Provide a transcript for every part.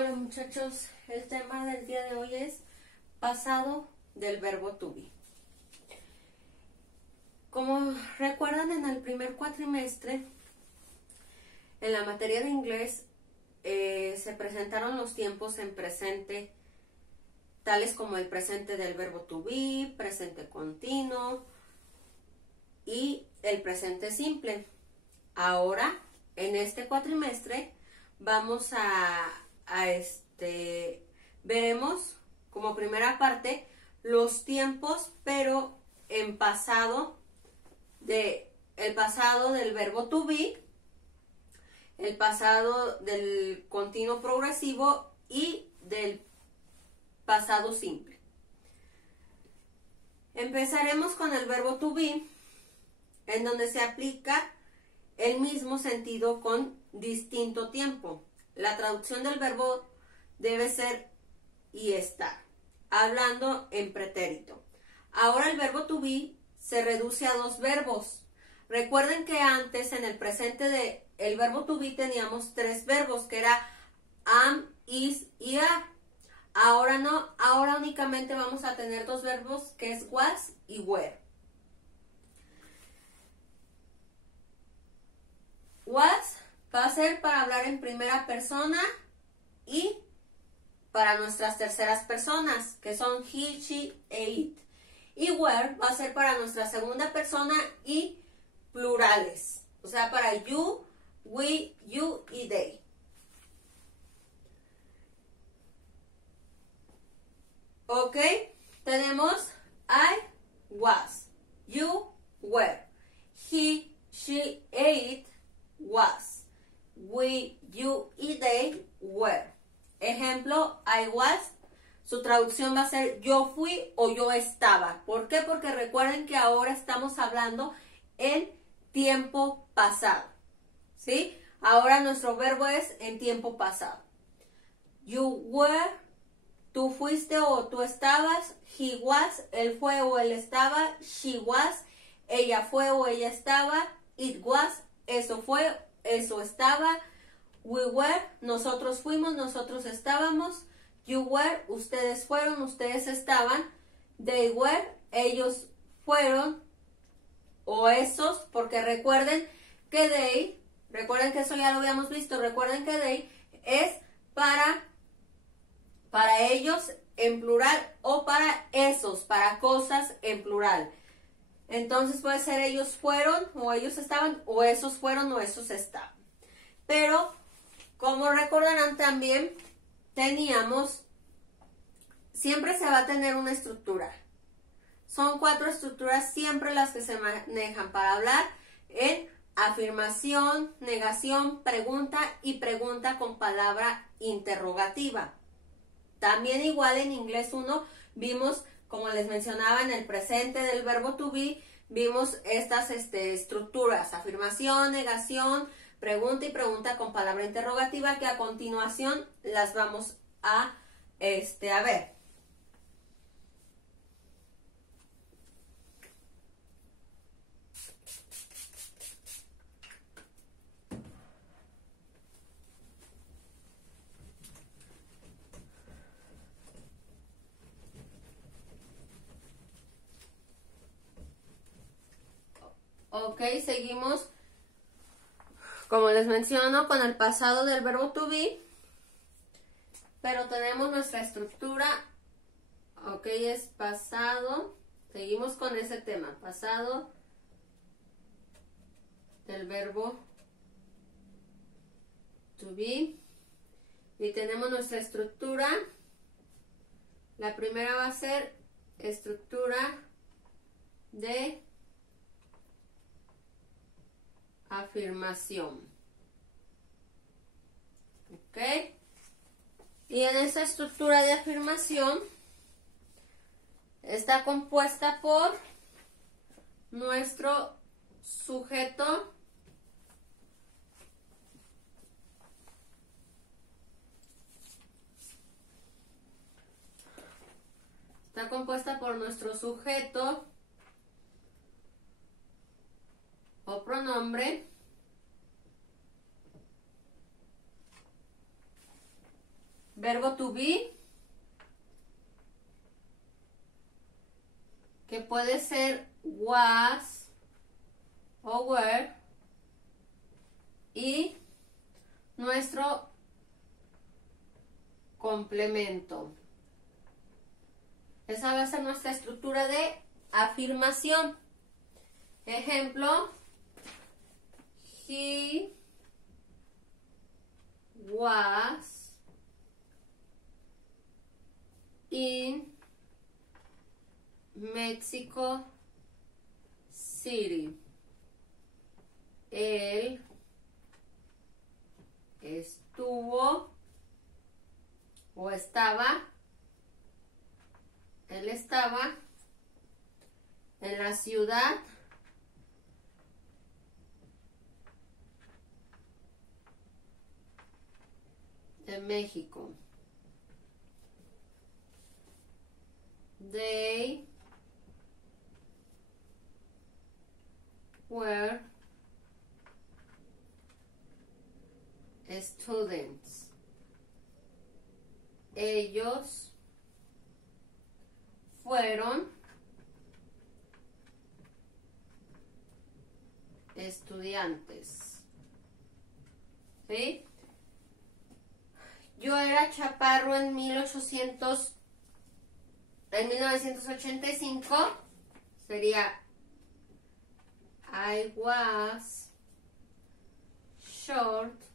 Bueno, muchachos, el tema del día de hoy es pasado del verbo to be. Como recuerdan, en el primer cuatrimestre, en la materia de inglés, se presentaron los tiempos en presente, tales como el presente del verbo to be, presente continuo y el presente simple. Ahora, en este cuatrimestre, vamos veremos como primera parte los tiempos, pero en pasado, el pasado del verbo to be, el pasado del continuo progresivo y del pasado simple. Empezaremos con el verbo to be, en donde se aplica el mismo sentido con distinto tiempo. La traducción del verbo debe ser y estar, hablando en pretérito. Ahora el verbo to be se reduce a dos verbos. Recuerden que antes en el presente del verbo to be teníamos tres verbos, que era am, is y are. Ahora no, ahora únicamente vamos a tener dos verbos, que es was y were. Was va a ser para hablar en primera persona y para nuestras terceras personas, que son he, she e it. Y were va a ser para nuestra segunda persona y plurales, o sea, para you, we, you y they. Ok, tenemos I was, you were, he, she, it was, we, you y they were. Ejemplo, I was, su traducción va a ser yo fui o yo estaba. ¿Por qué? Porque recuerden que ahora estamos hablando en tiempo pasado, ¿sí? Ahora nuestro verbo es en tiempo pasado. You were, tú fuiste o tú estabas. He was, él fue o él estaba. She was, ella fue o ella estaba. It was, eso fue, eso estaba. We were, nosotros fuimos, nosotros estábamos. You were, ustedes fueron, ustedes estaban. They were, ellos fueron o esos, porque recuerden que recuerden que eso ya lo habíamos visto, recuerden que they es para ellos en plural o para esos, para cosas en plural. Entonces puede ser ellos fueron o ellos estaban o esos fueron o esos estaban. Pero como recordarán también siempre se va a tener una estructura. Son 4 estructuras siempre las que se manejan para hablar en afirmación, negación, pregunta y pregunta con palabra interrogativa. También igual en inglés 1 vimos, como les mencionaba, en el presente del verbo to be, vimos estas estructuras, afirmación, negación, pregunta y pregunta con palabra interrogativa, que a continuación las vamos a ver. Ok, seguimos, como les menciono, con el pasado del verbo to be, pero tenemos nuestra estructura. Ok, es pasado, seguimos con ese tema, pasado del verbo to be, y tenemos nuestra estructura. La primera va a ser estructura de afirmación. Ok, y en esta estructura de afirmación está compuesta por nuestro sujeto, o pronombre, verbo to be, que puede ser was o were, y nuestro complemento. Esa va a ser nuestra estructura de afirmación. Ejemplo, he was in Mexico City. Él estuvo o estaba, él estaba en la ciudad de México. They were students. Ellos fueron estudiantes. ¿Sí? Yo era chaparro en 1985. Sería I was short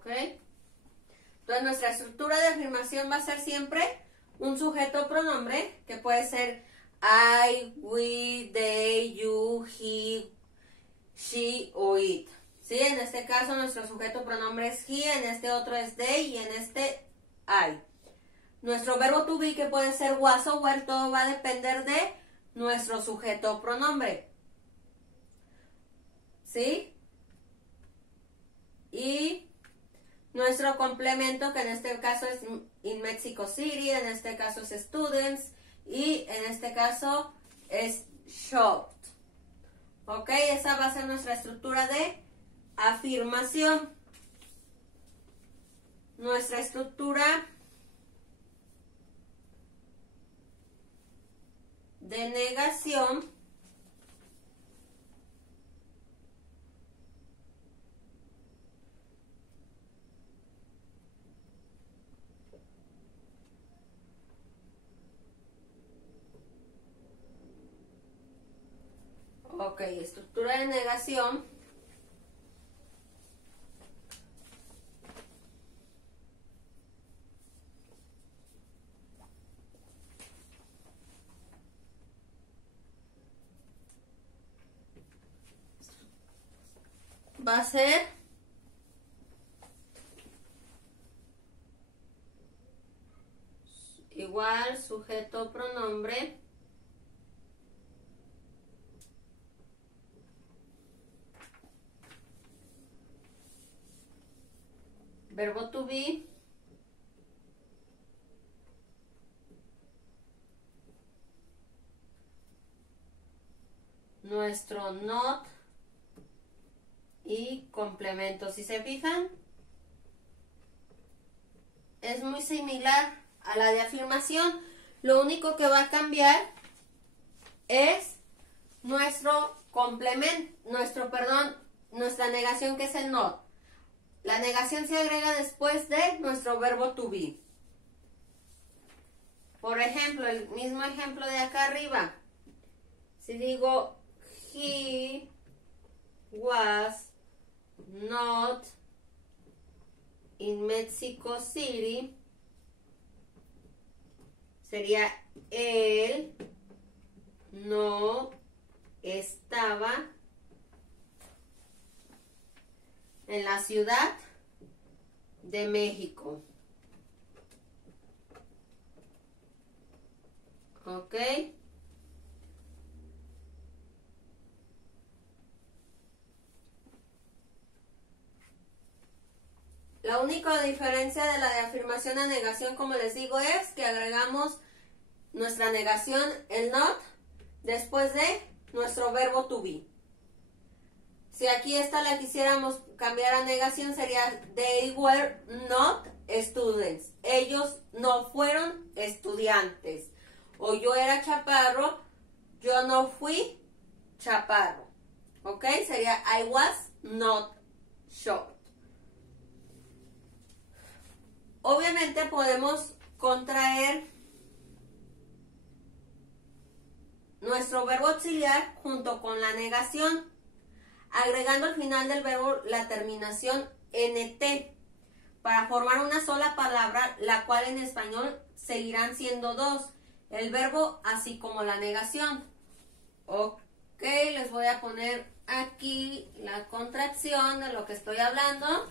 ¿ok? Entonces nuestra estructura de afirmación va a ser siempre un sujeto pronombre, que puede ser I, we, they, you, he, she o it. ¿Sí? En este caso nuestro sujeto pronombre es he, en este otro es they y en este I. Nuestro verbo to be, que puede ser was o were, todo va a depender de nuestro sujeto pronombre. ¿Sí? Y nuestro complemento, que en este caso es in Mexico City, en este caso es students y en este caso es short. ¿Ok? Esa va a ser nuestra estructura de afirmación. Nuestra estructura de negación ok, estructura de negación va a ser igual sujeto pronombre verbo to be nuestro not y complemento. Si se fijan, es muy similar a la de afirmación. Lo único que va a cambiar es nuestro complemento, nuestra negación, que es el not. La negación se agrega después de nuestro verbo to be. Por ejemplo, el mismo ejemplo de acá arriba. Si digo he was not in Mexico City, sería él no estaba en la Ciudad de México. ¿Ok? La única diferencia de la de afirmación a negación, como les digo, es que agregamos nuestra negación, el not, después de nuestro verbo to be. Si aquí esta la quisiéramos cambiar a negación, sería they were not students. Ellos no fueron estudiantes. O yo era chaparro, yo no fui chaparro. ¿Ok? Sería I was not short. Obviamente podemos contraer nuestro verbo auxiliar junto con la negación, agregando al final del verbo la terminación nt para formar una sola palabra, la cual en español seguirán siendo dos, el verbo así como la negación. Ok, les voy a poner aquí la contracción de lo que estoy hablando.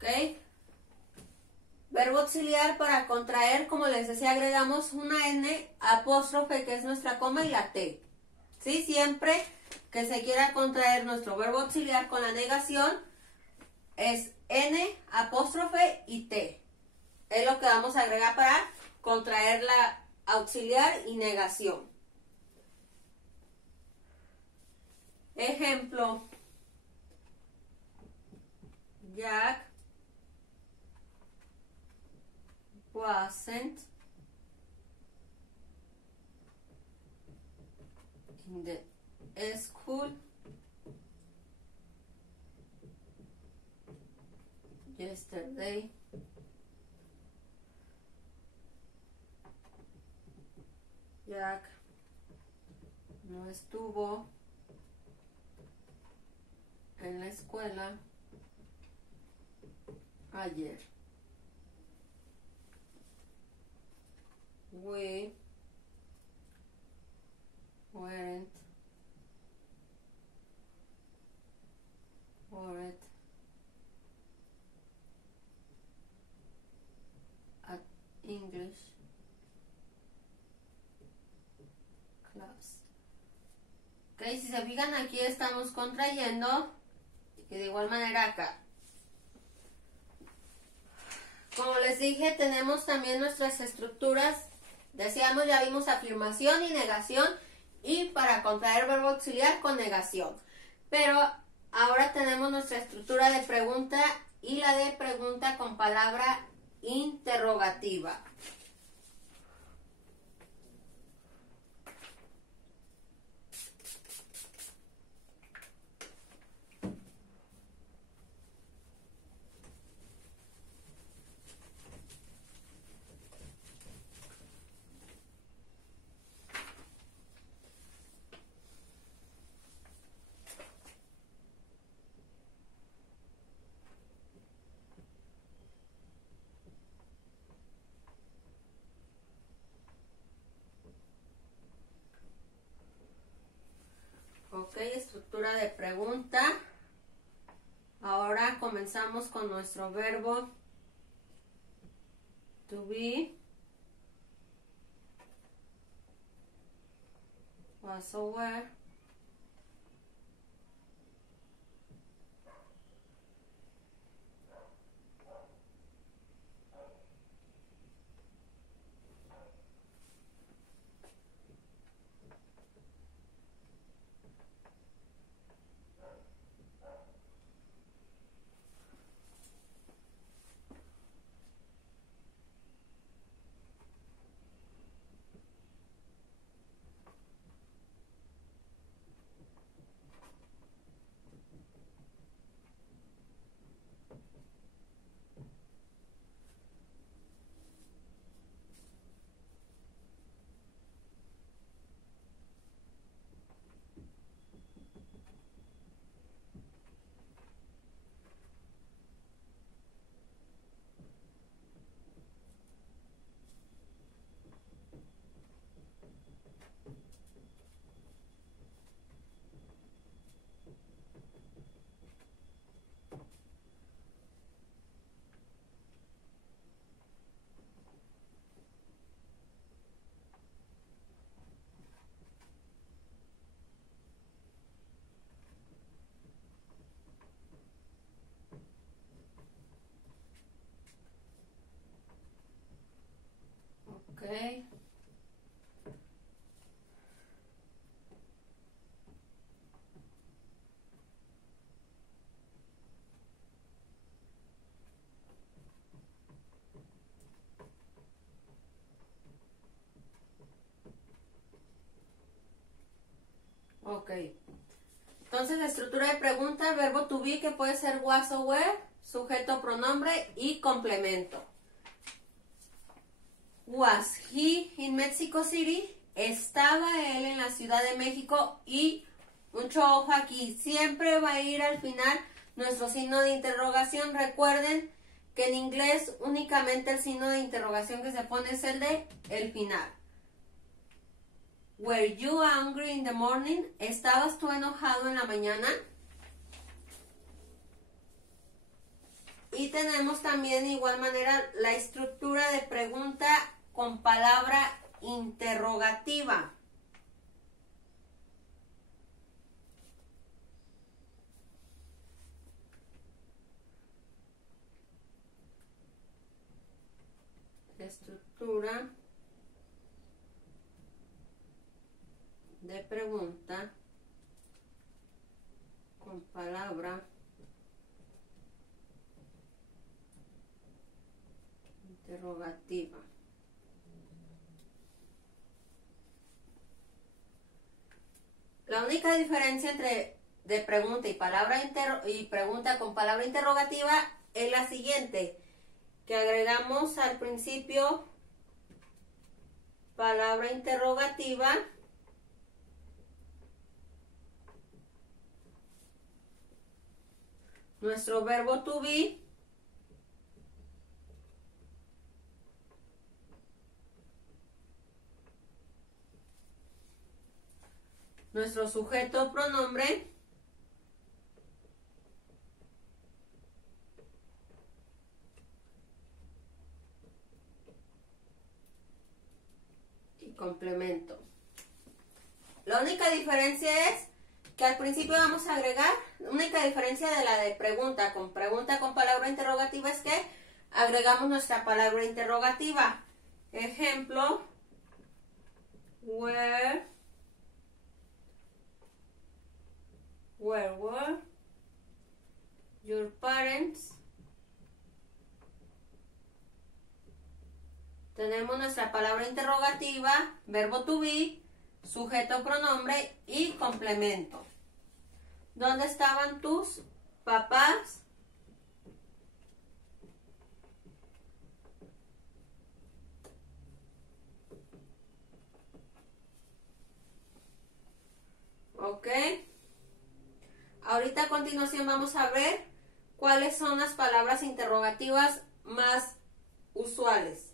Ok. Verbo auxiliar para contraer, como les decía, agregamos una N apóstrofe que es nuestra coma y la T. ¿Sí? Siempre que se quiera contraer nuestro verbo auxiliar con la negación es N apóstrofe y T. Es lo que vamos a agregar para contraer la auxiliar y negación. Ejemplo. Jack wasn't in the school yesterday. Jack no estuvo en la escuela ayer. We weren't worried at English class. Ok, si se fijan aquí estamos contrayendo y de igual manera acá. Como les dije, tenemos también nuestras estructuras. Decíamos, ya vimos afirmación y negación y para contraer verbo auxiliar con negación. Pero ahora tenemos nuestra estructura de pregunta y la de pregunta con palabra interrogativa. Ok, estructura de pregunta. Ahora comenzamos con nuestro verbo to be, was aware, Ok. Entonces, la estructura de pregunta, verbo to be, que puede ser was o were, sujeto, pronombre y complemento. Was he in Mexico City? ¿Estaba él en la Ciudad de México? Y mucho ojo aquí, siempre va a ir al final nuestro signo de interrogación. Recuerden que en inglés únicamente el signo de interrogación que se pone es el de el final. Were you angry in the morning? ¿Estabas tú enojado en la mañana? Y tenemos también de igual manera la estructura de pregunta con palabra interrogativa. Estructura de pregunta con palabra interrogativa. La única diferencia entre de pregunta y pregunta con palabra interrogativa es la siguiente, que agregamos al principio palabra interrogativa nuestro verbo to be nuestro sujeto pronombre y complemento. La única diferencia es que al principio vamos a agregar, la única diferencia de la de pregunta con palabra interrogativa es que agregamos nuestra palabra interrogativa. Ejemplo, where were your parents? Tenemos nuestra palabra interrogativa, verbo to be, sujeto, pronombre y complemento. ¿Dónde estaban tus papás? Ok. Ahorita a continuación vamos a ver cuáles son las palabras interrogativas más usuales.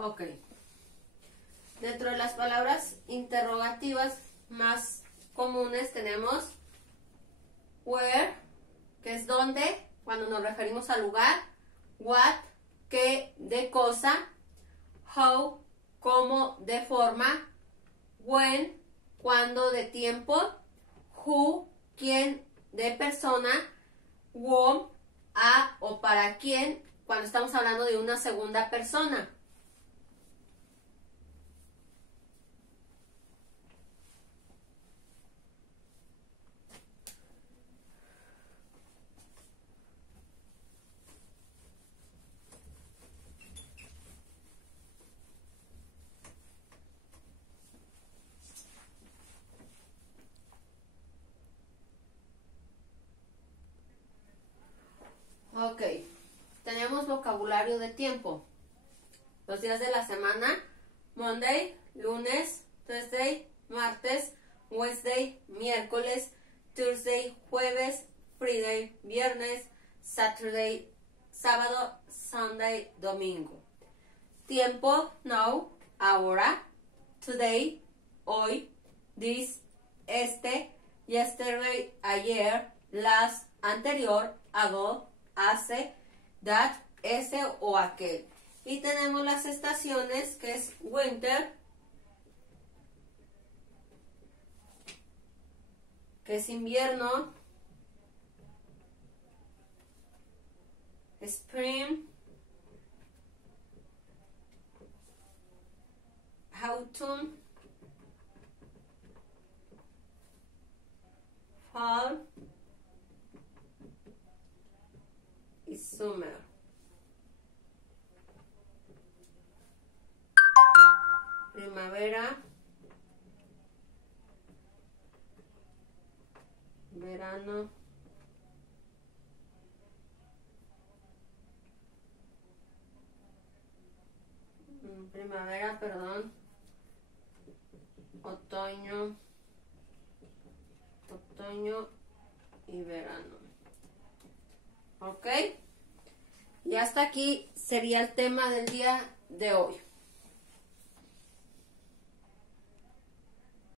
Ok. Dentro de las palabras interrogativas más comunes tenemos where, que es dónde, cuando nos referimos al lugar, what, qué, de cosa, how, cómo, de forma, when, cuándo, de tiempo, who, quién, de persona, whom, a o para quién, cuando estamos hablando de una segunda persona. Ok, tenemos vocabulario de tiempo. Los días de la semana: Monday, lunes; Tuesday, martes; Wednesday, miércoles; Thursday, jueves; Friday, viernes; Saturday, sábado; Sunday, domingo. Tiempo: now, ahora; today, hoy; this, este; yesterday, ayer; last, anterior; ago, hace; that, ese o aquel. Y tenemos las estaciones, que es winter, que es invierno; spring, autumn, fall y summer. Primavera, verano, primavera, perdón, otoño y verano. ¿Ok? Y hasta aquí sería el tema del día de hoy.